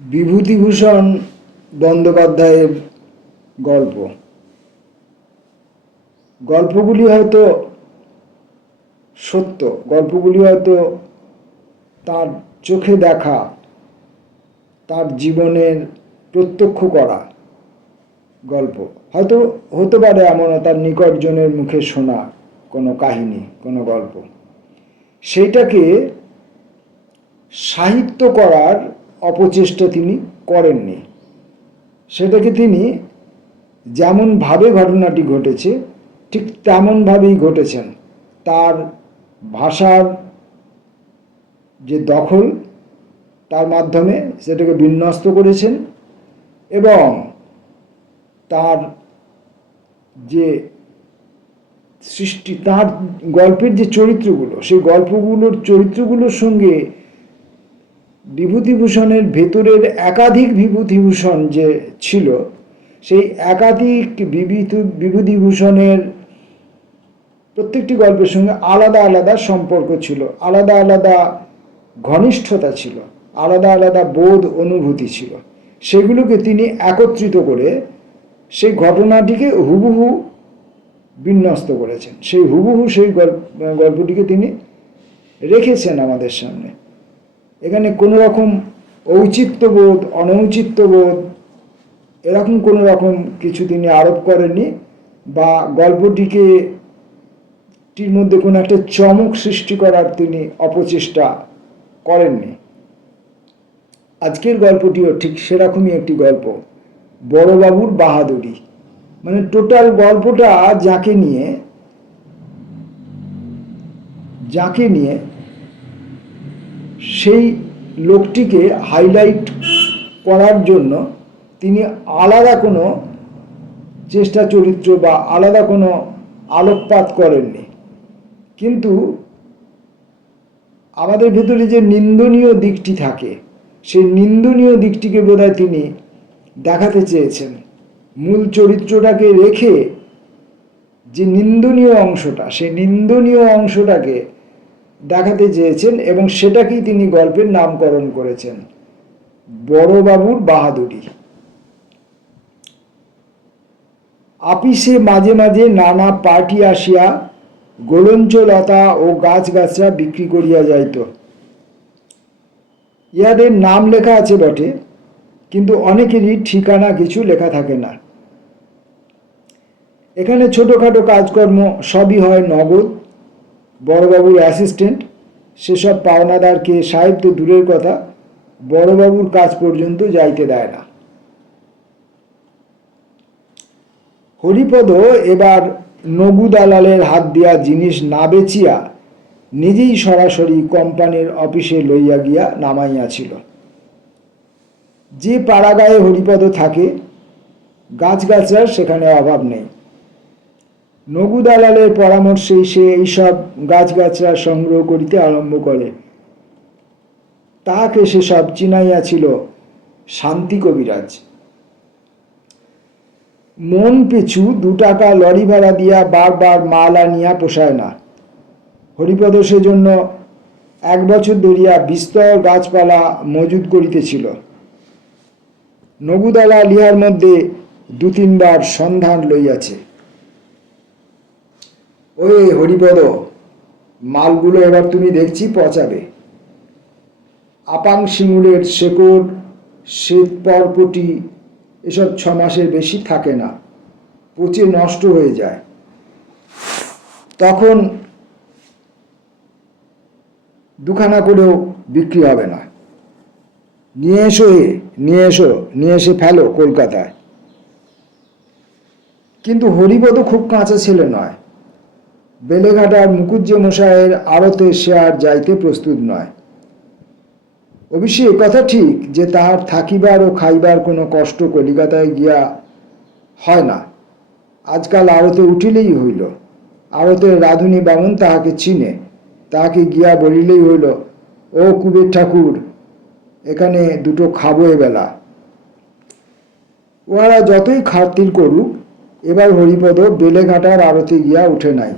বিভূতিভূষণ বন্দ্যোপাধ্যায়ের গল্প। গল্পগুলি হয়তো সত্য, গল্পগুলি হয়তো তার চোখে দেখা, তার জীবনের প্রত্যক্ষ করা গল্প। হয়তো হতে পারে এমনও তার নিকটজনের মুখে শোনা কোনো কাহিনী, কোনো গল্প। সেইটাকে সাহিত্য করার অপচেষ্টা তিনি করেননি। সেটাকে তিনি যেমনভাবে ঘটনাটি ঘটেছে ঠিক তেমনভাবেই ঘটেছেন। তার ভাষার যে দখল, তার মাধ্যমে সেটাকে বিন্যস্ত করেছেন এবং তার যে সৃষ্টি, তার গল্পের যে চরিত্রগুলো, সেই চরিত্রগুলোর সঙ্গে বিভূতিভূষণের ভেতরের একাধিক বিভূতিভূষণ যে ছিল, সেই একাধিক বিভূতিভূষণের প্রত্যেকটি গল্পের সঙ্গে আলাদা আলাদা সম্পর্ক ছিল, আলাদা আলাদা ঘনিষ্ঠতা ছিল, আলাদা আলাদা বোধ অনুভূতি ছিল। সেগুলোকে তিনি একত্রিত করে সেই ঘটনাটিকে হুবহু বিন্যস্ত করেছেন। সেই হুবহু সেই গল্পটিকে তিনি রেখেছেন আমাদের সামনে। এখানে কোনো রকম ঔচিত্যবোধ, অনৌচিত্যবোধ এরকম কোনো রকম কিছু তিনি আরোপ করেননি, বা গল্পটির মধ্যে কোনো একটা চমক সৃষ্টি করার তিনি অপচেষ্টা করেননি। আজকের গল্পটিও ঠিক সেরকমই একটি গল্প, বড়বাবুর বাহাদুরি। মানে টোটাল গল্পটা যাকে নিয়ে সেই লোকটিকে হাইলাইট করার জন্য তিনি আলাদা কোনো চেষ্টা চরিত্র বা আলাদা কোনো আলোকপাত করেননি। কিন্তু আমাদের ভেতরে যে নিন্দনীয় দিকটি থাকে, সেই নিন্দনীয় দিকটিকে বোধহয় তিনি দেখাতে চেয়েছেন। মূল চরিত্রটাকে রেখে যে নিন্দনীয় অংশটা, সেই নিন্দনীয় অংশটাকে দেখাতে চেয়েছেন এবং সেটাকেই তিনি গল্পের নামকরণ করেছেন বড়বাবুর বাহাদুরি। আপিসে মাঝে মাঝে নানা পার্টি আসিয়া গোলঞ্চ লতা ও গাছগাছরা বিক্রি করিয়া যাইত। ইহাদের নাম লেখা আছে বটে, কিন্তু অনেকেরই ঠিকানা কিছু লেখা থাকে না। এখানে ছোটোখাটো কাজকর্ম সবই হয় নগদ। বড়বাবুর অ্যাসিস্ট্যান্ট সেসব পাওনাদারকে, সাহেব তো দূরের কথা, বড়বাবুর কাজ পর্যন্ত যাইতে দেয় না। হরিপদ এবার নগু দালালের হাত দিয়া জিনিস না বেচিয়া নিজেই সরাসরি কোম্পানির অফিসে লইয়া গিয়া নামাইয়াছিল। যে পাড়াগায়ে হরিপদ থাকে, গাছগাছরার সেখানে অভাব নেই। নগু দালালের পরামর্শেই সে এইসব গাছগাছরা সংগ্রহ করিতে আরম্ভ করে। তাহাকে সেসব চিনাইয়াছিল শান্তি কবিরাজ। মন পিছু 2 টাকা লরি ভাড়া দিয়া বারবার মাল আনিয়া পোষায় না। হরিপদ সেজন্য 1 বছর ধরিয়া বিস্তর গাছপালা মজুদ করিতেছিল। নগুদালাল ইহার মধ্যে 2-3 বার সন্ধান লইয়াছে। ওই হরিপদ, মালগুলো এবার তুমি দেখছি পচাবে। আপাং শিমুলের শেকড়, শ্বেত পরপটি এসব 6 মাসের বেশি থাকে না, পচে নষ্ট হয়ে যায়। তখন 2খানা করেও বিক্রি হবে না। নিয়ে এসে ফেলো কলকাতায়। কিন্তু হরিপদ খুব কাঁচা ছেলে নয়। বেলেঘাটার মুকুজ্জে মশাইয়ের আড়তে সে আর যাইতে প্রস্তুত নয়। অবশ্যই একথা ঠিক যে তাহার থাকিবার ও খাইবার কোনো কষ্ট কলিকাতায় গিয়া হয় না। আজকাল আড়তে উঠিলেই হইল। আড়তের রাঁধুনি বামুন তাহাকে চিনে, তাহাকে গিয়া বলিলেই হইল, ও কুবের ঠাকুর, এখানে 2টো খাবো এবেলা। ওরা যতই খাতির করুক, এবার হরিপদ বেলেঘাটার আড়তে গিয়া উঠে নাই।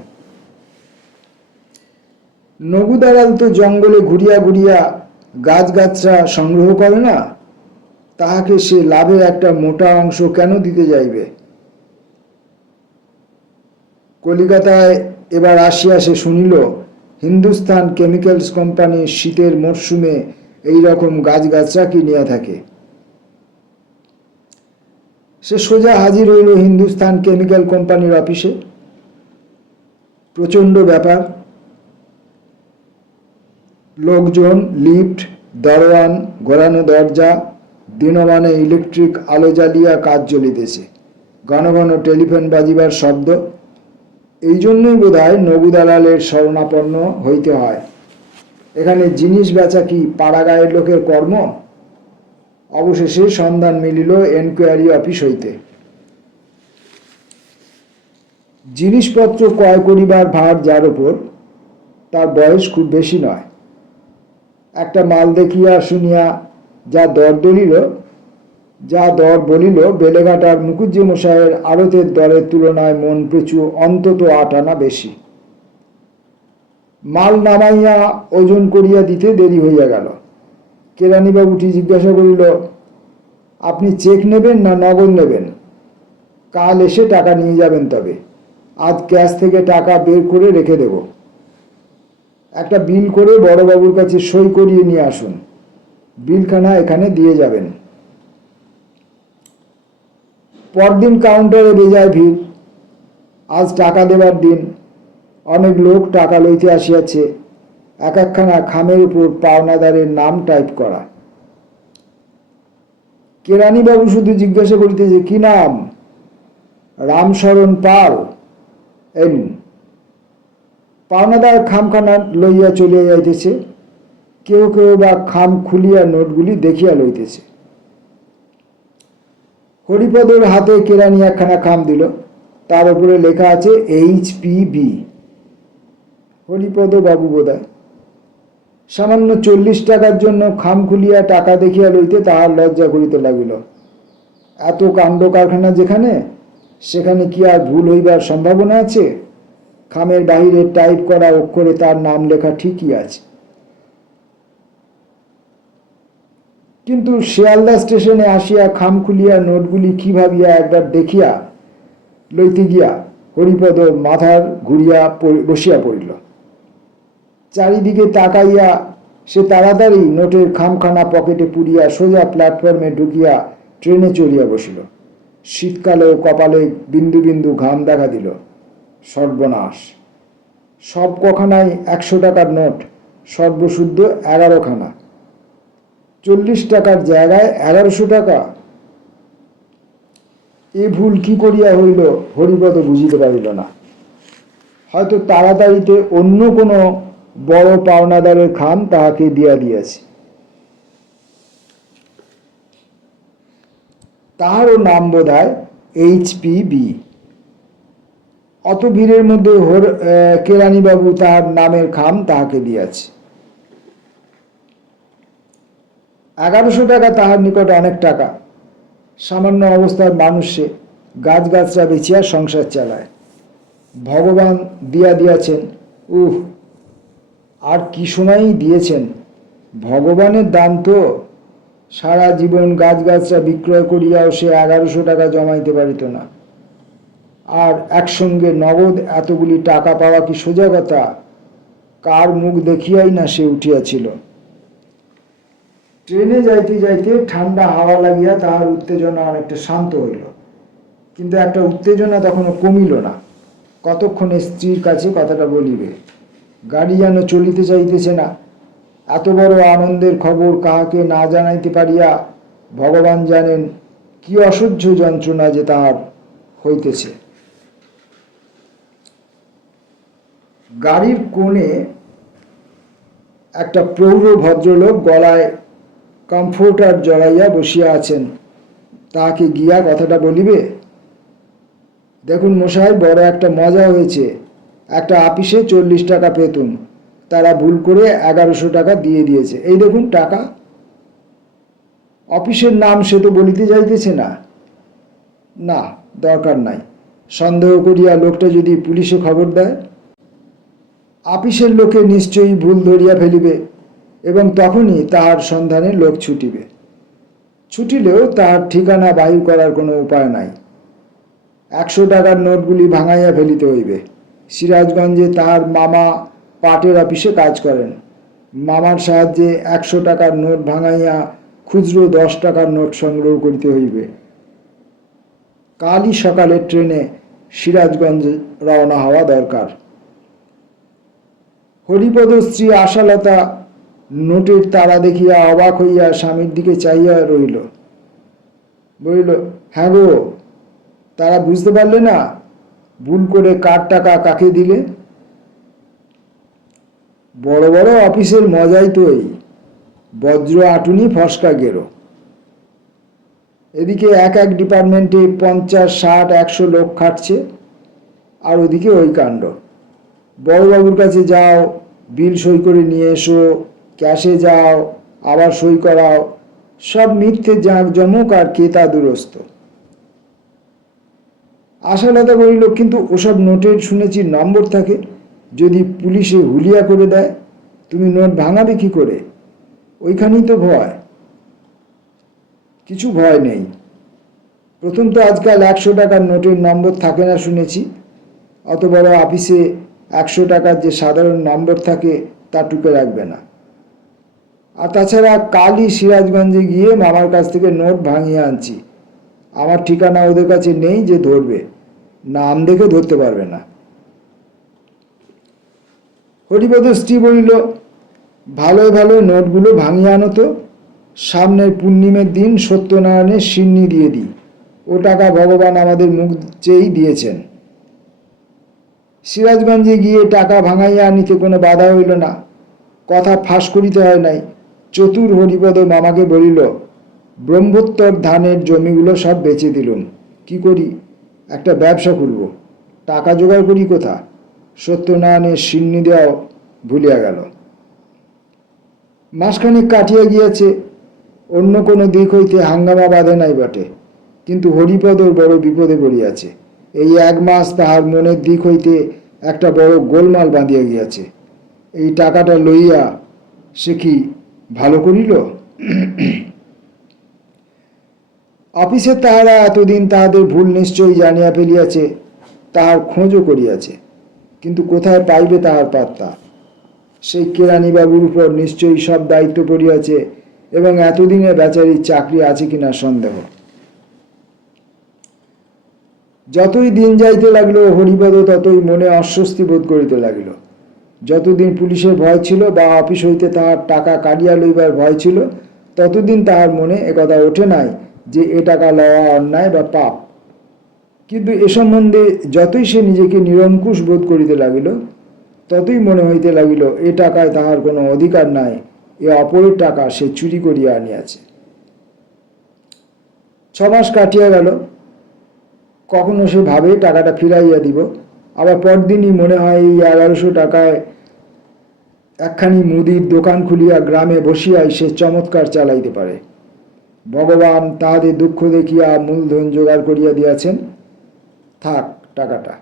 নগু দালাল তো জঙ্গলে ঘুরিয়া ঘুরিয়া গাছগাছরা সংগ্রহ করে না, তাহাকে সে লাভের একটা মোটা অংশ কেন দিতে যাইবে? কলিকাতায় এবার আসিয়া সে শুনিল হিন্দুস্তান কেমিক্যালস কোম্পানি শীতের মরশুমে এই রকম গাছগাছরা কিনিয়া থাকে। সে সোজা হাজির হইল হিন্দুস্তান কেমিক্যাল কোম্পানির অফিসে। প্রচণ্ড ব্যাপার, লোকজন, লিফট, দরওয়ান, ঘোরানো দরজা, দিনমানে ইলেকট্রিক আলো জ্বালিয়া কাজ চলিতেছে, ঘন ঘন টেলিফোন বাজিবার শব্দ। এই জন্যই বোধ হয় নবু দালালের শরণাপন্ন হইতে হয়। এখানে জিনিস বেচা কি পাড়াগাঁয়ের লোকের কর্ম? অবশেষে সন্ধান মিলিল এনকোয়ারি অফিস হইতে। জিনিসপত্র ক্রয় করিবার ভার যার ওপর, তার বয়স খুব বেশি নয়। একটা মাল দেখিয়া শুনিয়া যা দর বলিল বেলেঘাটার মুখুজ্জে মশাইয়ের আড়তের দরের তুলনায় মন পিছু অন্তত 8 আনা বেশি। মাল নামাইয়া ওজন করিয়া দিতে দেরি হইয়া গেল। কেরানিবাবুটি জিজ্ঞাসা করিল, আপনি চেক নেবেন না নগদ নেবেন? কাল এসে টাকা নিয়ে যাবেন, তবে আজ ক্যাশ থেকে টাকা বের করে রেখে দেব। একটা বিল করে বড়বাবুর কাছে সই করিয়ে নিয়ে আসুন। বিলখানা এখানে দিয়ে যাবেন। পরদিন কাউন্টারে বেজায় ভিড়। আজ টাকা দেবার দিন। অনেক লোক টাকা লইতে আসিয়াছে। এক একখানা খামের উপর পাওনাদারের নাম টাইপ করা। কেরানিবাবু শুধু জিজ্ঞাসা করিতেছে, কি নাম? রামশরণ পাল। এন। পাওনাদার খামখানা লইয়া চলিয়া যাইতেছে। কেউ কেউ বা খাম খুলিয়া নোটগুলি দেখিয়া লইতেছে। হরিপদর হাতে কেরানি একখানা খাম দিল। তার উপরে লেখা আছে HPB। হরিপদ বাবু বোধহয়। সামান্য 40 টাকার জন্য খাম খুলিয়া টাকা দেখিয়া লইতে তাহার লজ্জা করিতে লাগিল। এত কাণ্ড কারখানা যেখানে, সেখানে কি আর ভুল হইবার সম্ভাবনা আছে? খামের বাহিরে টাইপ করা অক্ষরে তার নাম লেখা ঠিকই আছে। কিন্তু শিয়ালদা স্টেশনে আসিয়া খাম খুলিয়া নোটগুলি কি ভাবিয়া একবার দেখিয়া লইতে গিয়া হরিপদ মাথার ঘুরিয়া বসিয়া পড়িল। চারিদিকে তাকাইয়া সে তাড়াতাড়ি নোটের খামখানা পকেটে পুরিয়া সোজা প্ল্যাটফর্মে ঢুকিয়া ট্রেনে চড়িয়া বসিল। শীতকালেও কপালে বিন্দু বিন্দু ঘাম দেখা দিল। সর্বনাশ! সব কখানাই 100 টাকার নোট, সর্বশুদ্ধ 11 খানা। 40 টাকার জায়গায় 1100 টাকা। এ ভুল কি করিয়া হইল হরিপদ বুঝিতে পারিল না। হয়তো তাড়াতাড়িতে অন্য কোনো বড় পাওনাদারের খাম তাহাকে দিয়া দিয়াছে। তাহারও নাম বোধহয় HPB। অত ভিড়ের মধ্যে কেরানিবাবু তাহার নামের খাম তাহাকে দিয়াছে। 1100 টাকা তাহার নিকট অনেক টাকা। সামান্য অবস্থার মানুষ সে, গাছগাছরা বেচিয়া সংসার চালায়। ভগবান দিয়াছেন। আর কি সময়ই দিয়েছেন! ভগবানের দান তো। সারা জীবন গাছগাছরা বিক্রয় করিয়াও সে 1100 টাকা জমাইতে পারিত না। আর একসঙ্গে নগদ এতগুলি টাকা পাওয়া কি সোজা কথা? কার মুখ দেখিয়াই না সে উঠিয়াছিল। ট্রেনে যাইতে যাইতে ঠান্ডা হাওয়া লাগিয়া তাহার উত্তেজনা অনেকটা শান্ত হইল। কিন্তু একটা উত্তেজনা তখনও কমিল না। কতক্ষণে স্ত্রীর কাছে কথাটা বলিবে। গাড়ি যেন চলিতে চাইতেছে না। এত বড় আনন্দের খবর কাহাকে না জানাইতে পারিয়া ভগবান জানেন কি অসহ্য যন্ত্রণা যে তাহার হইতেছে। গাড়ির কোণে একটা প্রৌঢ় ভদ্রলোক গলায় কমফোর্টার জড়াইয়া বসিয়া আছেন। তাহাকে গিয়া কথাটা বলিবে। দেখুন মশাই, বড় একটা মজা হয়েছে। একটা আপিসে 40 টাকা পেতুন, তারা ভুল করে 1100 টাকা দিয়ে দিয়েছে। এই দেখুন টাকা। অফিসের নাম সে তো বলিতে যাইতেছে না। না, দরকার নাই। সন্দেহ করিয়া লোকটা যদি পুলিশে খবর দেয়, আপিসের লোকে নিশ্চয়ই ভুল ধরিয়া ফেলিবে এবং তখনই তাহার সন্ধানে লোক ছুটিবে। ছুটিলেও তার ঠিকানা বাহির করার কোনো উপায় নাই। 100 টাকার নোটগুলি ভাঙাইয়া ফেলিতে হইবে। সিরাজগঞ্জে তার মামা পাটের অফিসে কাজ করেন। মামার সাহায্যে 100 টাকার নোট ভাঙাইয়া খুচরো 10 টাকার নোট সংগ্রহ করিতে হইবে। কালই সকালের ট্রেনে সিরাজগঞ্জ রওনা হওয়া দরকার। হরিপদ স্ত্রী আশালতা নোটের তারা দেখিয়া অবাক হইয়া স্বামীর দিকে চাইয়া রইল। বলিল, হ্যাঁ গো, তারা বুঝতে পারলে না ভুল করে কার টাকা কাকে দিলে? বড় বড় অফিসের মজাই তো এই, বজ্র আটুনি ফসকা গেরো। এদিকে এক এক ডিপার্টমেন্টে 50, 60, 100 লোক খাটছে, আর ওদিকে ওই কাণ্ড। বড়বাবুর কাছে যাও, বিল সই করে নিয়ে এসো, ক্যাশে যাও, আবার সই করাও, সব মিথ্যে জাঁকজমক আর কেতা দুরস্ত। আশালতা বলিল, কিন্তু ওসব নোটের শুনেছি নম্বর থাকে, যদি পুলিশে হুলিয়া করে দেয় তুমি নোট ভাঙাবে কি করে? ওইখানেই তো ভয়। কিছু ভয় নেই। প্রথম তো আজকাল 100 টাকার নোটের নম্বর থাকে না শুনেছি। অত বড় অফিসে 100 টাকার যে সাধারণ নম্বর থাকে তা টুকে রাখবে না। আর তাছাড়া কালই সিরাজগঞ্জে গিয়ে মামার কাছ থেকে নোট ভাঙিয়ে আনছি। আমার ঠিকানা ওদের কাছে নেই যে ধরবে, নাম দেখে ধরতে পারবে না। হরিপদ স্ত্রী বলিল, ভালোই ভালো নোটগুলো ভাঙিয়ে আনো তো, সামনের পূর্ণিমের দিন সত্যনারায়ণের সিন্নি দিয়ে দিই। ও টাকা ভগবান আমাদের মুখ চেয়েই দিয়েছেন। সিরাজগঞ্জে গিয়ে টাকা ভাঙাইয়া আনিতে কোনো বাধা হইল না, কথা ফাঁস করিতে হয় নাই। চতুর হরিপদ মামাকে বলিল, ব্রহ্মোত্তর ধানের জমিগুলো সব বেচে দিলুম, কি করি? একটা ব্যবসা খুলব, টাকা জোগাড় করি কোথা? সত্যনারায়ণের সিন্নি দেওয়াও ভুলিয়া গেল। মাসখানেক কাটিয়া গিয়াছে, অন্য কোনো দিক হইতে হাঙ্গামা বাঁধে নাই বটে, কিন্তু হরিপদর বড় বিপদে পড়িয়াছে। এই 1 মাস তাহার মনের দিক হইতে একটা বড় গোলমাল বাঁধিয়া গিয়াছে। এই টাকাটা লইয়া সে কি ভালো করিল? অফিসে তাহারা এতদিন তাহাদের ভুল নিশ্চয়ই জানিয়া ফেলিয়াছে, তাহার খোঁজও করিয়াছে, কিন্তু কোথায় পাইবে তাহার পাত্তা? সেই কেরানিবাবুর উপর নিশ্চয়ই সব দায়িত্ব পড়িয়াছে, এবং এতদিনে বেচারির চাকরি আছে কিনা সন্দেহ। যতই দিন যাইতে লাগলো হরিপদ ততই মনে অস্বস্তি বোধ করিতে লাগিল। যতদিন পুলিশের ভয় ছিল বা অফিস হইতে তাহার টাকা কাড়িয়া লইবার ভয় ছিল, ততদিন তাহার মনে একথা ওঠে নাই যে এ টাকা লওয়া অন্যায় বা পাপ। কিন্তু এ সম্বন্ধে যতই সে নিজেকে নিরঙ্কুশ বোধ করিতে লাগিল, ততই মনে হইতে লাগিল এ টাকায় তাহার কোনো অধিকার নাই, এ অপরের টাকা সে চুরি করিয়া আনিয়াছে। 6 মাস কাটিয়া গেল। কখনো সে ভাবে টাকাটা ফিরাইয়া দিব, আবার পরদিনই মনে হয় এই 1100 টাকায় একখানি মুদির দোকান খুলিয়া গ্রামে বসিয়াই সে চমৎকার চালাইতে পারে। ভগবান তাহাদের দুঃখ দেখিয়া মূলধন জোগাড় করিয়া দিয়াছেন, থাক টাকাটা।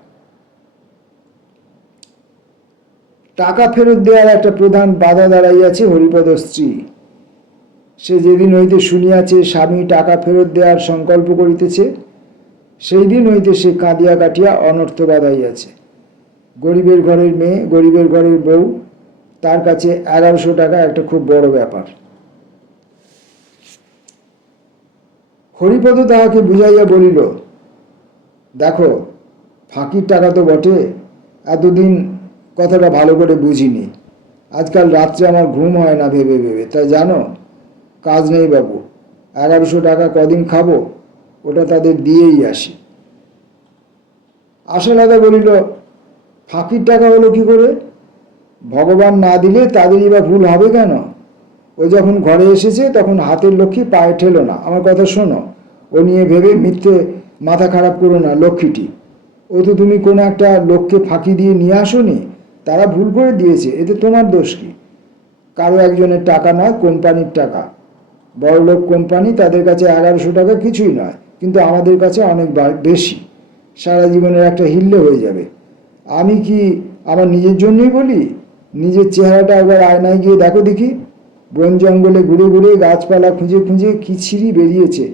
টাকা ফেরত দেওয়ার একটা প্রধান বাধা দাঁড়াইয়াছে হরিপদ স্ত্রী। সে যেদিন হইতে শুনিয়াছে স্বামী টাকা ফেরত দেওয়ার সংকল্প করিতেছে, সেই দিন হইতে সে কাঁদিয়া কাটিয়া অনর্থ বাঁধাইয়াছে। গরিবের ঘরের মেয়ে, গরিবের ঘরের বউ, তার কাছে 1100 টাকা একটা খুব বড় ব্যাপার। হরিপদ তাহাকে বুঝাইয়া বলিল, দেখো, ফাঁকির টাকা তো বটে, এতদিন কথাটা ভালো করে বুঝিনি। আজকাল রাত্রে আমার ঘুম হয় না ভেবে ভেবে, তা জানো, কাজ নেই বাবু, 1100 টাকা কদিন খাবো, ওটা তাদের দিয়েই আসি। আশালতা বলিল, ফাঁকির টাকা হলো কি করে? ভগবান না দিলে তাদেরই বা ভুল হবে কেন? ও যখন ঘরে এসেছে তখন হাতের লক্ষ্মী পায়ে ঠেলো না, আমার কথা শোনো। ও নিয়ে ভেবে মিথ্যে মাথা খারাপ করো না লক্ষ্মীটি। ও তো তুমি কোনো একটা লোককে ফাঁকি দিয়ে নিয়ে আসোনি, তারা ভুল করে দিয়েছে, এতে তোমার দোষ কি? কারো একজনের টাকা নয়, কোম্পানির টাকা। বড়লোক কোম্পানি, তাদের কাছে 1100 টাকা কিছুই নয়, কিন্তু আমাদের কাছে অনেক বেশি। সারা জীবনের একটা হিল্লে হয়ে যাবে। আমি কি আমার নিজের জন্যই বলি? নিজের চেহারাটা একবার আয়নায় গিয়ে দেখো দেখি, বন জঙ্গলে ঘুরে ঘুরে গাছপালা খুঁজে খুঁজে খিচিড়ি বেরিয়েছে।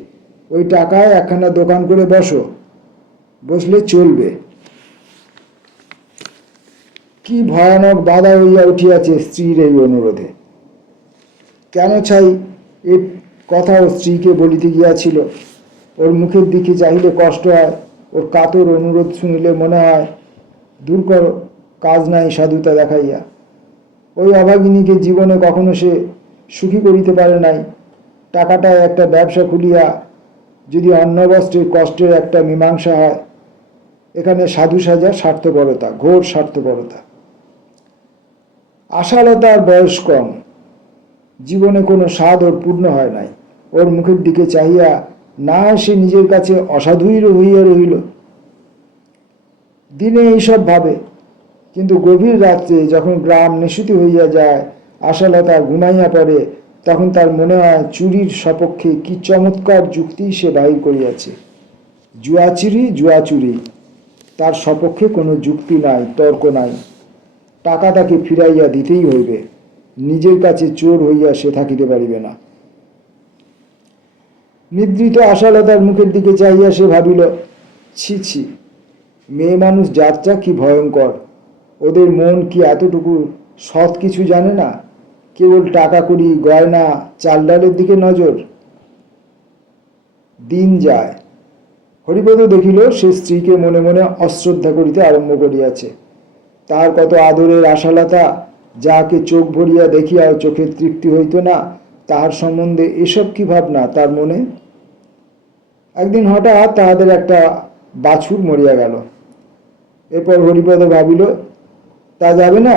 ওই টাকায় একখানা দোকান করে বসলে চলবে। কি ভয়ানক বাধা হইয়া উঠিয়াছে স্ত্রীর এই অনুরোধে। কেন ছাই এ কথাও স্ত্রীকে বলিতে গিয়াছিল। ওর মুখের দিকে চাহিলে কষ্ট হয়, ওর কাতর অনুরোধ শুনিলে মনে হয় দূর করো, কাজ নাই সাধুতা দেখাইয়া। ওই অভাগিনীকে জীবনে কখনো সে সুখী করিতে পারে নাই। টাকাটায় একটা ব্যবসা খুলিয়া যদি অন্নবস্ত্রের কষ্টের একটা মীমাংসা হয়। এখানে সাধু সাজা স্বার্থপরতা, ঘোর স্বার্থপরতা। আশালতার বয়স কম, জীবনে কোনো স্বাদ ওর পূর্ণ হয় নাই। ওর মুখের দিকে চাহিয়া না সে নিজের কাছে অসাধুই হইয়া রহিল। দিনে এইসব ভাবে, কিন্তু গভীর রাত্রে যখন গ্রাম নিশুতি হইয়া যায়, আশালতা ঘুমাইয়া পড়ে, তখন তার মনে হয় চুরির সপক্ষে কি চমৎকার যুক্তি সে বাহির করিয়াছে। জুয়া চুরি, তার সপক্ষে কোনো যুক্তি নাই, তর্ক নাই। টাকা তাকে ফিরাইয়া দিতেই হইবে, নিজের কাছে চোর হইয়া সে থাকিতে পারিবে না। নিদ্রিত আশালতার মুখের দিকে চাইয়া সে ভাবিল, ছি ছি, মেয়ে মানুষ যাত্রা কি ভয়ঙ্কর। ওদের মন কি এতটুকু সৎ কিছু জানে না? কেবল টাকা কড়ি, গয়না, চাল ডালের দিকে নজর। দিন যায়। হরিপদ দেখিল সে স্ত্রীকে মনে মনে অশ্রদ্ধা করিতে আরম্ভ করিয়াছে। তার কত আদরের আশালতা, যাকে চোখ ভরিয়া দেখিয়াও চোখের তৃপ্তি হইত না, তাহার সম্বন্ধে এসব কি ভাবনা তার মনে। একদিন হঠাৎ তাহাদের একটা বাছুর মরিয়া গেল। এরপর হরিপদ ভাবিল, তা যাবে না।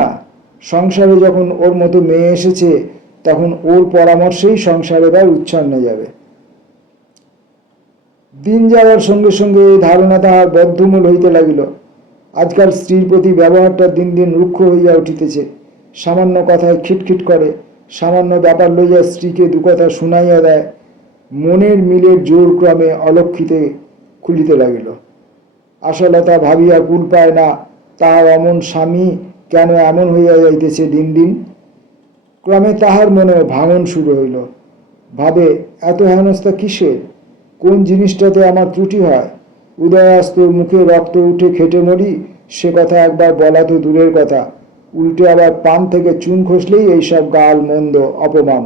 সংসারে যখন ওর মতো মেয়ে এসেছে, তখন ওর পরামর্শেই সংসার এবার উচ্ছন্নে যাবে। দিন যাওয়ার সঙ্গে সঙ্গে এই ধারণা তাহার বদ্ধমূল হইতে লাগিল। আজকাল স্ত্রীর প্রতি ব্যবহারটা দিন দিন রুক্ষ হইয়া উঠিতেছে। সামান্য কথায় খিটখিট করে, সামান্য ব্যাপার লইয়া স্ত্রীকে দু কথা শুনাইয়া দেয়। মনের মিলের জোর ক্রমে অলক্ষিতে খুলিতে লাগিল। আশালতা ভাবিয়া কুল পায় না, তাহার অমন স্বামী কেন এমন হইয়া যাইতেছে দিন দিন। ক্রমে তাহার মনে ভাঙন শুরু হইল। ভাবে, এত হেনস্থা কিসের? কোন জিনিসটাতে আমার ত্রুটি হয়? উদয়াস্তর মুখে রক্ত উঠে খেটে মরি, সে কথা একবার বলা তো দূরের কথা, উল্টে আবার পান থেকে চুন খসলেই এইসব গাল মন্দ, অপমান।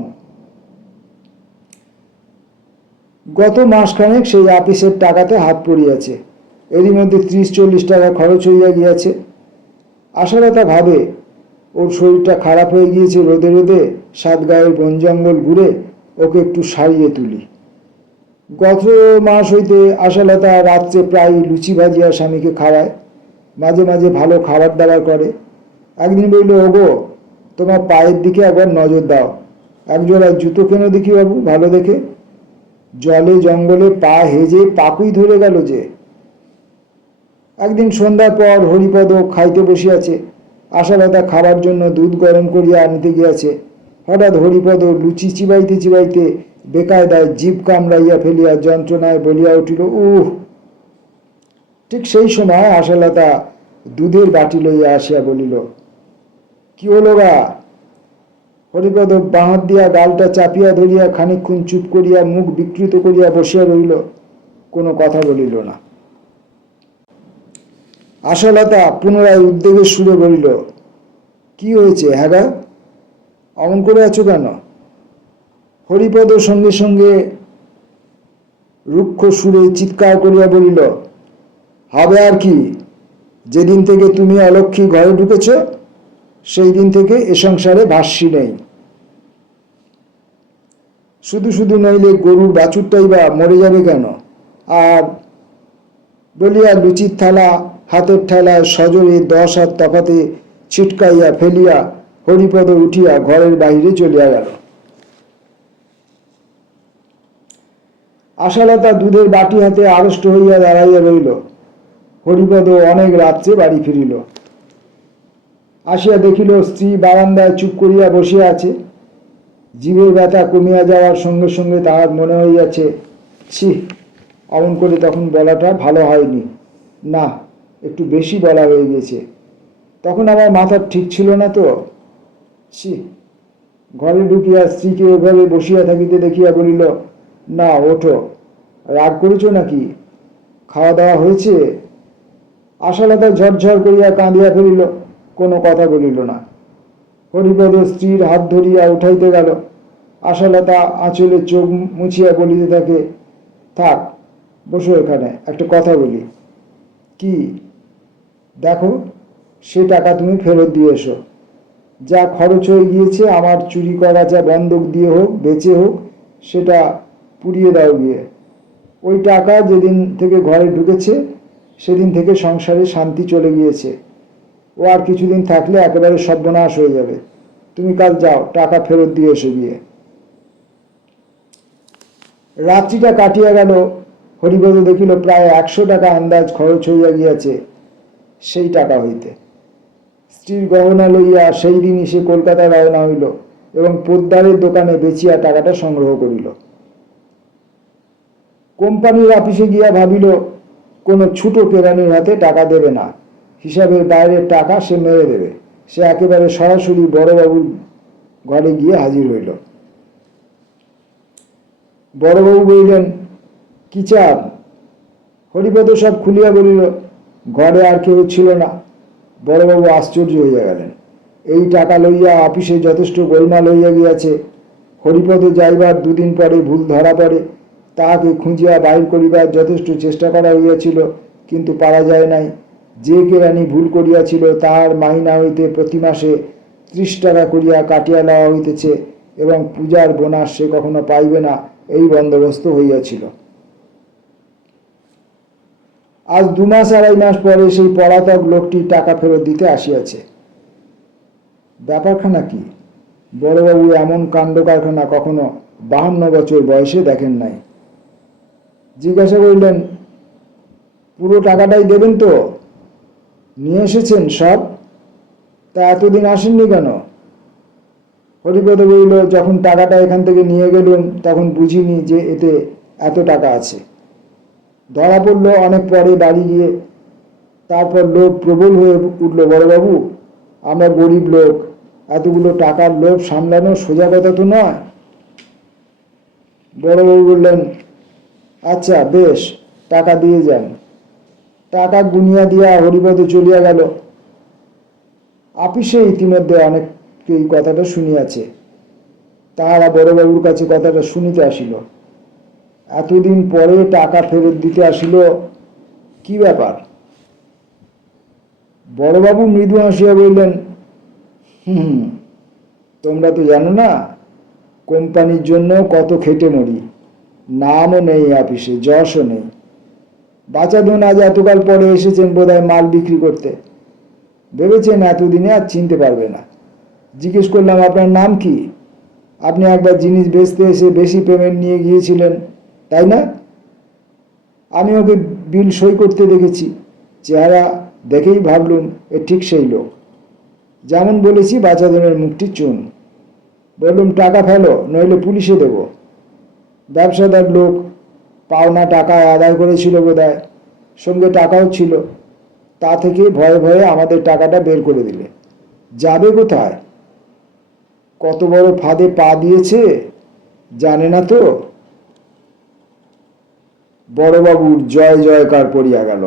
গত মাসখানেক সেই আপিসের টাকাতে হাত পড়িয়াছে। এরই মধ্যে 30-40 টাকা খরচ হইয়া গিয়াছে। আশালতা ভাবে, ওর শরীরটা খারাপ হয়ে গিয়েছে রোদে রোদে, সাত গায়ের বন জঙ্গল ঘুরে, ওকে একটু সারিয়ে তুলি। গত মাস হইতে আশালতা রাত্রে প্রায় লুচি ভাজিয়া স্বামীকে খাওয়ায়, মাঝে মাঝে ভালো খাবার দাবার করে। একদিন বলল, ওগো, তোমার পায়ের দিকে একবার নজর দাও, একজোড়া জুতো কেন দেখি বাবু, ভালো দেখে। জলে জঙ্গলে পা হেজে পাকুই ধরে গেল যে। একদিন সন্ধ্যার পর হরিপদ খাইতে বসিয়াছে। আশালতা খাবার জন্য দুধ গরম করিয়া আনিতে গিয়াছে। হঠাৎ হরিপদ লুচি চিবাইতে চিবাইতে বেকায়দায় জিভ কামড়াইয়া ফেলিয়া যন্ত্রণায় বলিয়া উঠিল, উহ। ঠিক সেই সময় আশালতা দুধের বাটি লইয়া আসিয়া বলিল, কি হলো গা? হরিপদ বাঁ হাত দিয়া গালটা চাপিয়া ধরিয়া খানিকক্ষণ চুপ করিয়া মুখ বিকৃত করিয়া বসিয়া রহিল, কোনো কথা বলিল না। আশালতা পুনরায় উদ্বেগের সুরে বলিল, কি হয়েছে হ্যাঁ, অমন করে আছো কেন? হরিপদ সঙ্গে সঙ্গে রুক্ষ সুরে চিৎকার করিয়া বলিল, হবে আর কি, যেদিন থেকে তুমি অলক্ষী ঘরে ঢুকেছ, সেই দিন থেকে এ সংসারে ভাষ্যি নেই। শুধু শুধু নইলে গরুর বাছুরটাই বা মরে যাবে কেন? আর বলিয়া লুচির থালা হাতের ঠেলায় সজোরে 10 হাত তফাতে ছিটকাইয়া ফেলিয়া হরিপদ উঠিয়া ঘরের বাহিরে চলিয়া গেল। আশালতা দুধের বাটি হাতে আড়ষ্ট হইয়া দাঁড়াইয়া রইল। হরিপদ অনেক রাত্রে বাড়ি ফিরিল। আসিয়া দেখিল স্ত্রী বারান্দায় চুপ করিয়া বসিয়া আছে। জিভের ব্যথা কমিয়া যাওয়ার সঙ্গে সঙ্গে তাহার মনে হইয়াছে, ছি, অমন করে তখন বলাটা ভালো হয়নি, না, একটু বেশি বলা হয়ে গেছে। তখন আমার মাথা ঠিক ছিল না তো, ছি, ঘরে ঢুকিয়া স্ত্রীকে ওভাবে বসিয়া থাকিতে দেখিয়া বলিল, না ওঠো, রাগ করেছ নাকি? খাওয়া দাওয়া হয়েছে? আশালতা ঝরঝর করিয়া কাঁদিয়া ফেলিল, কোনো কথা বলিল না। হরিপদ স্ত্রীর হাত ধরিয়া উঠাইতে গেল। আশালতা আঁচলে চোখ মুছিয়া বলিতে থাকে, থাক, বসো এখানে, একটা কথা বলি। কি? দেখো, সে টাকা তুমি ফেরত দিয়ে এসো। যা খরচ হয়ে গিয়েছে, আমার চুরি করা যা বন্ধক দিয়ে হোক, বেচে হোক, সেটা পুড়িয়ে দাও গিয়ে। ওই টাকা যেদিন থেকে ঘরে ঢুকেছে সেদিন থেকে সংসারে শান্তি চলে গিয়েছে। ও আর কিছুদিন থাকলে একেবারে সর্বনাশ হয়ে যাবে। তুমি কাল যাও, টাকা ফেরত দিয়ে এসো গিয়ে। রাত্রিটা কাটিয়া গেল। হরিপদ দেখিল প্রায় 100 টাকা আন্দাজ খরচ হইয়া গিয়াছে সেই টাকা হইতে। স্ত্রীর গহনা লইয়া সেই দিনই সে কলকাতায় রওনা হইল এবং পোদ্দারের দোকানে বেচিয়া টাকাটা সংগ্রহ করিল। কোম্পানির অফিসে গিয়া ভাবিল কোনো ছুটো কেরানির হাতে টাকা দেবে না, হিসাবের বাইরের টাকা সে মেরে দেবে। সে একেবারে সরাসরি বড়বাবুর ঘরে গিয়ে হাজির হইল। বড়বাবু বলিলেন, কি চান? হরিপদ সব খুলিয়া বলিল। ঘরে আর কেউ ছিল না। বড়বাবু আশ্চর্য হইয়া গেলেন। এই টাকা লইয়া অফিসে যথেষ্ট গোলমাল হইয়া গিয়াছে। হরিপদ যাইবার 2 দিন পরে ভুল ধরা পড়ে। তাহাকে খুঁজিয়া বাহির করিবার যথেষ্ট চেষ্টা করা হইয়াছিল, কিন্তু পারা যায় নাই। যে কেরানি ভুল করিয়াছিল তাহার মাহিনা হইতে প্রতি মাসে 30 টাকা করিয়া কাটিয়া লওয়া হইতেছে এবং পূজার বোনাস সে কখনো পাইবে না, এই বন্দোবস্ত হইয়াছিল। আজ 2 মাস 2.5 মাস পরে সেই পলাতক লোকটি টাকা ফেরত দিতে আসিয়াছে। ব্যাপারখানা কি? বড়বাবু এমন কাণ্ড কারখানা কখনো 52 বছর বয়সে দেখেন নাই। জিজ্ঞাসা করিলেন, পুরো টাকাটাই দেবেন তো? নিয়ে এসেছেন সব? তা এতদিন আসেননি কেন? হরিপদ বলিল, যখন টাকাটা এখান থেকে নিয়ে গেলুম তখন বুঝিনি যে এতে এত টাকা আছে। ধরা পড়ল অনেক পরে বাড়ি গিয়ে। তারপর লোভ প্রবল হয়ে উঠল। বড়বাবু, আমরা গরিব লোক, এতগুলো টাকার লোভ সামলানো সোজা কথা তো নয়। বড়বাবু বললেন, আচ্ছা বেশ, টাকা দিয়ে যান। টাকা গুনিয়া দিয়া হরিপদ চলিয়া গেল। আপিসে ইতিমধ্যে অনেকেই কথাটা শুনিয়াছে। তাহারা বড়বাবুর কাছে কথাটা শুনিতে আসিল। এতদিন পরে টাকা ফেরত দিতে আসিল, কি ব্যাপার? বড়বাবু মৃদু হাসিয়া বললেন, তোমরা তো জানো না, কোম্পানির জন্য কত খেটে মরি। নামও নেই অফিসে, যশও নেই। বাচাধন আজ এতকাল পরে এসেছেন বোধহয় মাল বিক্রি করতে। ভেবেছেন এতদিনে আর চিনতে পারবে না। জিজ্ঞেস করলাম, আপনার নাম কি? আপনি একবার জিনিস বেচতে এসে বেশি পেমেন্ট নিয়ে গিয়েছিলেন, তাই না? আমি ওকে বিল সই করতে দেখেছি। চেহারা দেখেই ভাবলুম এ ঠিক সেই লোক। যেমন বলেছি বাচাধনের মুখটি চুন। বললুম, টাকা ফেলো, নইলে পুলিশে দেব। ব্যবসাদার লোক, পাওনা টাকা আদায় করেছিল বোধহয়, সঙ্গে টাকাও ছিল। তা থেকে ভয়ে ভয়ে আমাদের টাকাটা বের করে দিলে। যাবে কোথায়? কত বড় ফাঁদে পা দিয়েছে জানে না তো। বড়বাবুর জয় জয়কার পড়িয়া গেল।